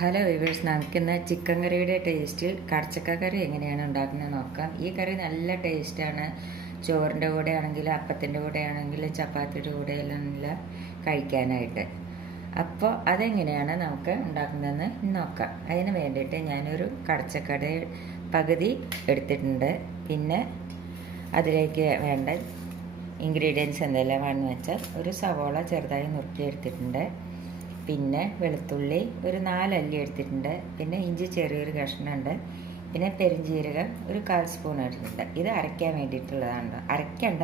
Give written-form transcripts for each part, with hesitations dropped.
Hello viewers, നമുക്കിന്ന് chicken കറിയുടെ ടേസ്റ്റിൽ കടച്ചക്ക കറി എങ്ങനെയാണ് ഉണ്ടാക്കുന്നത് നോക്കാം. ഈ കറി നല്ല ടേസ്റ്റാണ്. ചോറിൻ്റെ കൂടെ ആണെങ്കിലും അപ്പത്തിൻ്റെ കൂടെ ആണെങ്കിലും ചപ്പാത്തിയുടെ കൂടെ എല്ലാം കഴിക്കാനായിട്ട്. അപ്പോൾ അതെങ്ങനെയാണ് നമുക്ക് ഉണ്ടാക്കുന്നതെന്ന് നോക്കാം. അതിന് വേണ്ടിയിട്ട് ഞാനൊരു കടച്ചക്കയുടെ പകുതി എടുത്തിട്ടുണ്ട്. പിന്നെ അതിലേക്ക് വേണ്ട ഇൻഗ്രീഡിയൻസ് എന്തെല്ലാം വേണമെന്ന് വെച്ചാൽ ഒരു സവോള ചെറുതായി നുറുക്കി എടുത്തിട്ടുണ്ട്. പിന്നെ വെളുത്തുള്ളി ഒരു 4 അല്ലി എടുത്തിട്ടുണ്ട്. പിന്നെ ഇഞ്ചി ചെറിയൊരു കഷ്ണമുണ്ട്. പിന്നെ പെരുംജീരകം ഒരു 1/4 സ്പൂൺ എടുത്തിട്ടുണ്ട്. ഇത് അരയ്ക്കാൻ വേണ്ടിയിട്ടുള്ളതാണ്. അരയ്ക്കേണ്ട,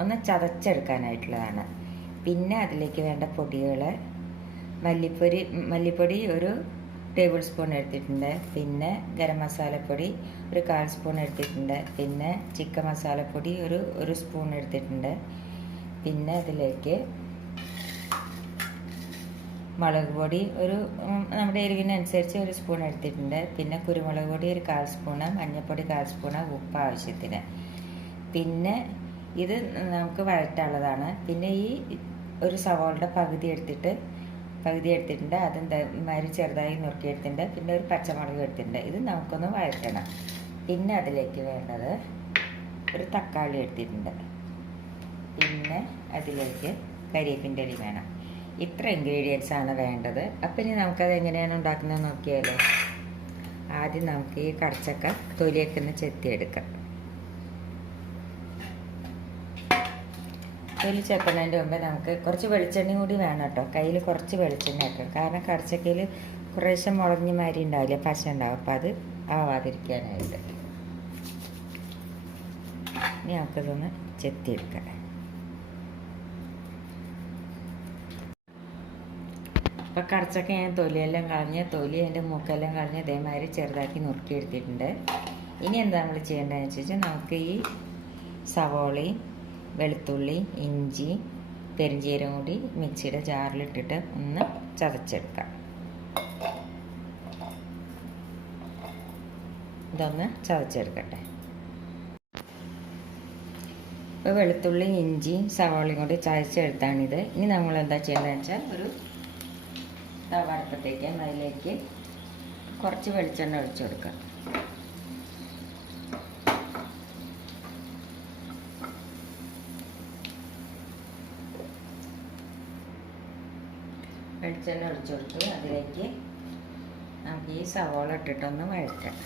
ഒന്ന് ചതച്ചെടുക്കാനായിട്ടുള്ളതാണ്. പിന്നെ അതിലേക്ക് വേണ്ട പൊടികൾ: മല്ലിപ്പൊടി ഒരു ടേബിൾ സ്പൂൺ എടുത്തിട്ടുണ്ട്. പിന്നെ ഗരം മസാലപ്പൊടി ഒരു 1/4 സ്പൂൺ എടുത്തിട്ടുണ്ട്. പിന്നെ ചിക്കൻ മസാലപ്പൊടി ഒരു സ്പൂൺ എടുത്തിട്ടുണ്ട്. പിന്നെ അതിലേക്ക് മുളക് പൊടി നമ്മുടെ എരിവിനനുസരിച്ച് ഒരു സ്പൂൺ എടുത്തിട്ടുണ്ട്. പിന്നെ കുരുമുളക് പൊടി ഒരു 1/4 സ്പൂണ്, മഞ്ഞൾപ്പൊടി 1/4 സ്പൂണ്, ഉപ്പ് ആവശ്യത്തിന്. പിന്നെ ഇത് നമുക്ക് വഴറ്റാനുള്ളതാണ്. പിന്നെ ഈ ഒരു സവാളയുടെ പകുതി എടുത്തിട്ടുണ്ട്. അതുമാതിരി ചെറുതായി നുറുക്കിയെടുത്തിട്ടുണ്ട്. പിന്നെ ഒരു പച്ചമുളക് എടുത്തിട്ടുണ്ട്. ഇത് നമുക്കൊന്ന് വഴറ്റണം. പിന്നെ അതിലേക്ക് വേണ്ടത് ഒരു തക്കാളി എടുത്തിട്ടുണ്ട്. പിന്നെ അതിലേക്ക് കരിവേപ്പിൻ്റെ ഇല വേണം. ഇത്ര ഇൻഗ്രീഡിയൻസ് ആണ് വേണ്ടത്. അപ്പം ഇനി നമുക്കത് എങ്ങനെയാണ് ഉണ്ടാക്കുന്നത് നോക്കിയാലോ. ആദ്യം നമുക്ക് ഈ കടച്ചക്ക തൊലിയൊക്കെ ഒന്ന് ചെത്തിയെടുക്കാം. തൊലി ചെത്തുന്നതിൻ്റെ മുമ്പ് നമുക്ക് കുറച്ച് വെളിച്ചെണ്ണ കൂടി വേണം കേട്ടോ. കയ്യിൽ കുറച്ച് വെളിച്ചെണ്ണ വെക്കാം. കാരണം കടച്ചക്കയിൽ കുറേശ്ശെ മുളഞ്ഞ മാതിരി ഉണ്ടാവില്ല, പശ ഉണ്ടാവും. അപ്പം അത് ആവാതിരിക്കാനായിട്ട് ഇനി നമുക്കിതൊന്ന് ചെത്തിയെടുക്കാം. അപ്പോൾ കടച്ചക്ക ഞാൻ തൊലിയെല്ലാം കളഞ്ഞ് അതിൻ്റെ മൂക്കെല്ലാം കളഞ്ഞ് ഇതേമാതിരി ചെറുതാക്കി നുറുക്കിയെടുത്തിട്ടുണ്ട്. ഇനി എന്താ നമ്മൾ ചെയ്യേണ്ടതെന്ന് വെച്ചാൽ നമുക്ക് ഈ സവോളയും വെളുത്തുള്ളി, ഇഞ്ചി, പെരുംജീരകം കൂടി മിക്സിയുടെ ജാറിലിട്ടിട്ട് ഒന്ന് ചതച്ചെടുക്കാം. ഇതൊന്ന് ചതച്ചെടുക്കട്ടെ. ഇപ്പോൾ വെളുത്തുള്ളി, ഇഞ്ചിയും സവോളയും കൂടി ചതച്ചെടുത്താണിത്. ഇനി നമ്മൾ എന്താ ചെയ്യേണ്ടതെന്ന് വെച്ചാൽ ഒരു തവ അടുപ്പത്തേക്ക് അതിലേക്ക് കുറച്ച് വെളിച്ചെണ്ണ ഒഴിച്ചു കൊടുക്കുക. വെളിച്ചെണ്ണ ഒഴിച്ചു കൊടുത്ത് അതിലേക്ക് നമുക്ക് ഈ സവോള ഇട്ടിട്ടൊന്ന് വഴറ്റാം.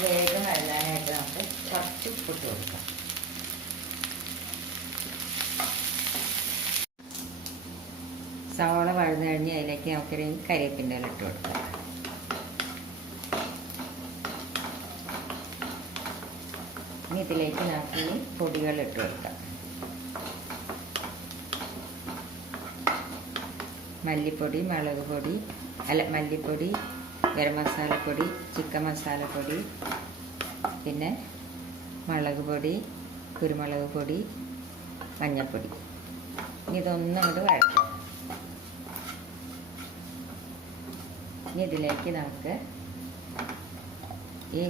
വേഗം വഴലാനായിട്ട് നമുക്ക് കുറച്ച് ഉപ്പിട്ട് കൊടുക്കാം. സവോള വഴന്നു കഴിഞ്ഞ് അതിലേക്ക് നമുക്കൊരു കരിവേപ്പിൻ്റെ ഇല ഇട്ട് കൊടുക്കാം. ഇനി ഇതിലേക്ക് നമുക്ക് ഈ പൊടികൾ ഇട്ട് കൊടുക്കാം. മല്ലിപ്പൊടി, ഗരം മസാലപ്പൊടി, ചിക്കൻ മസാലപ്പൊടി, പിന്നെ മുളക് പൊടി, കുരുമുളക് പൊടി, മഞ്ഞൾപ്പൊടി. ഇനി ഇതൊന്നും അങ്ങോട്ട് വഴറ്റാം. ഇനി ഇതിലേക്ക് നമുക്ക് ഈ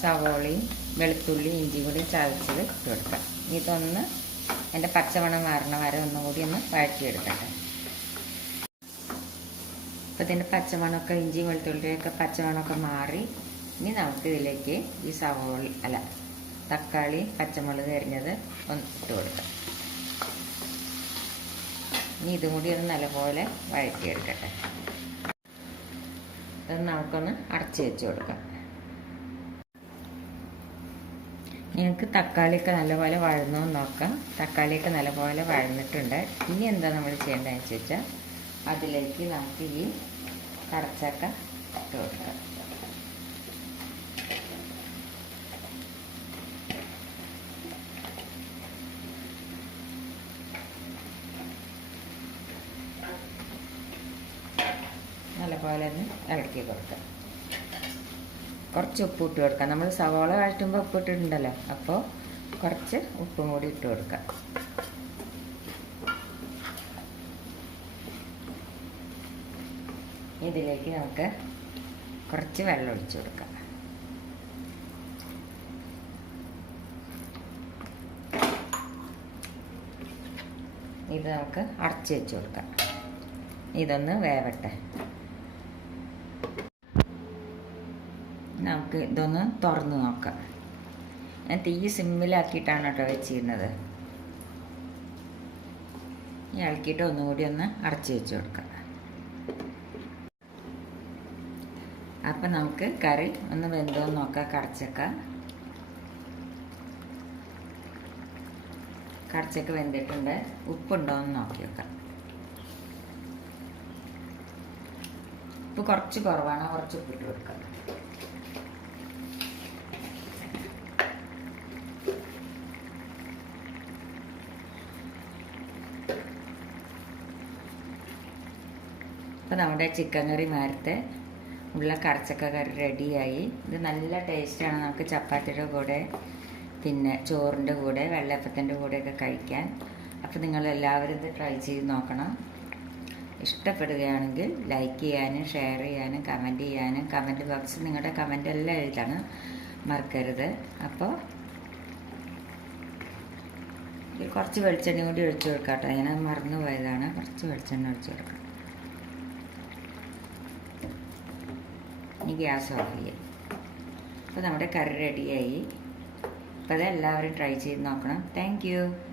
സവോളയും വെളുത്തുള്ളി, ഇഞ്ചിയും കൂടി ചതച്ചത് ഇട്ട് കൊടുക്കാം. ഇതൊന്ന് എൻ്റെ പച്ചമണം മാറണ വരെ ഒന്നും കൂടി ഒന്ന് വഴറ്റിയെടുക്കട്ടെ. അപ്പോൾ ഇതിൻ്റെ പച്ചമണമൊക്കെ, ഇഞ്ചിയും വെളുത്തുള്ളിയൊക്കെ പച്ചമണമൊക്കെ മാറി. ഇനി നമുക്ക് ഇതിലേക്ക് ഈ തക്കാളി, പച്ചമുളക് അരിഞ്ഞത് ഒന്ന് ഇട്ട് കൊടുക്കാം. ഇനി ഇതും കൂടി ഒന്ന് നല്ലപോലെ വഴറ്റിയെടുക്കട്ടെ. അത് നമുക്കൊന്ന് അടച്ച് വെച്ച് കൊടുക്കാം. നിങ്ങൾക്ക് തക്കാളിയൊക്കെ നല്ലപോലെ വഴന്നോ നോക്കാം. തക്കാളിയൊക്കെ നല്ലപോലെ വഴന്നിട്ടുണ്ട്. ഇനി എന്താ നമ്മൾ ചെയ്യേണ്ടതെന്ന് വെച്ചാൽ അതിലേക്ക് നമുക്ക് ഈ കടച്ചക്ക ഇട്ട് കൊടുക്കാം. നല്ലപോലെ ഒന്ന് ഇളക്കി കൊടുക്കാം. കുറച്ച് ഉപ്പ് ഇട്ട് കൊടുക്കാം. നമ്മൾ സവാള വഴറ്റുമ്പോൾ ഉപ്പ് ഇട്ടിട്ടുണ്ടല്ലോ, അപ്പോൾ കുറച്ച് ഉപ്പും കൂടി ഇട്ട് കൊടുക്കാം. ഇതിലേക്ക് നമുക്ക് കുറച്ച് വെള്ളം ഒഴിച്ചു കൊടുക്കാം. ഇത് നമുക്ക് അടച്ച് വെച്ച് കൊടുക്കാം. ഇതൊന്ന് വേവട്ടെ. നമുക്ക് ഇതൊന്ന് തുറന്ന് നോക്കാം. ഞാൻ തീ സിമ്മിലാക്കിയിട്ടാണ് കേട്ടോ വെച്ചിരുന്നത്. ഇളക്കിയിട്ട് ഒന്നുകൂടി ഒന്ന് അടച്ച് വെച്ച് കൊടുക്കാം. അപ്പം നമുക്ക് കറി ഒന്ന് വെന്തോന്ന് നോക്കാം. കടച്ചക്ക വെന്തിട്ടുണ്ട്. ഉപ്പുണ്ടോ എന്ന് നോക്കി വെക്കാം. ഉപ്പ് കുറച്ച് കുറവാണ്, കുറച്ച് ഉപ്പിട്ട് കൊടുക്കാം. അപ്പോൾ നമ്മുടെ ചിക്കൻ കറി നേരത്തെ ഉള്ള കടച്ചക്ക കറി റെഡിയായി. ഇത് നല്ല ടേസ്റ്റാണ്. നമുക്ക് ചപ്പാത്തിയുടെ കൂടെ, പിന്നെ ചോറിൻ്റെ കൂടെ, വെള്ളയപ്പത്തിൻ്റെ കൂടെയൊക്കെ കഴിക്കാൻ. അപ്പോൾ നിങ്ങളെല്ലാവരും ഇത് ട്രൈ ചെയ്ത് നോക്കണം. ഇഷ്ടപ്പെടുകയാണെങ്കിൽ ലൈക്ക് ചെയ്യാനും ഷെയർ ചെയ്യാനും കമൻറ്റ് ചെയ്യാനും, കമൻറ്റ് ബോക്സിൽ നിങ്ങളുടെ കമൻ്റ് എല്ലാം എഴുതണം, മറക്കരുത്. അപ്പോൾ കുറച്ച് വെളിച്ചെണ്ണ കൂടി ഒഴിച്ചു കൊടുക്കാം കേട്ടോ. ഞാൻ മറന്നു പോയതാണ്. കുറച്ച് വെളിച്ചെണ്ണ ഒഴിച്ചു കൊടുക്കാം. ഇനി ഗ്യാസ് ഓഫ് ചെയ്യാം. അപ്പോൾ നമ്മുടെ കറി റെഡിയായി. അപ്പോൾ അതെല്ലാവരും ട്രൈ ചെയ്ത് നോക്കണം. Thank you.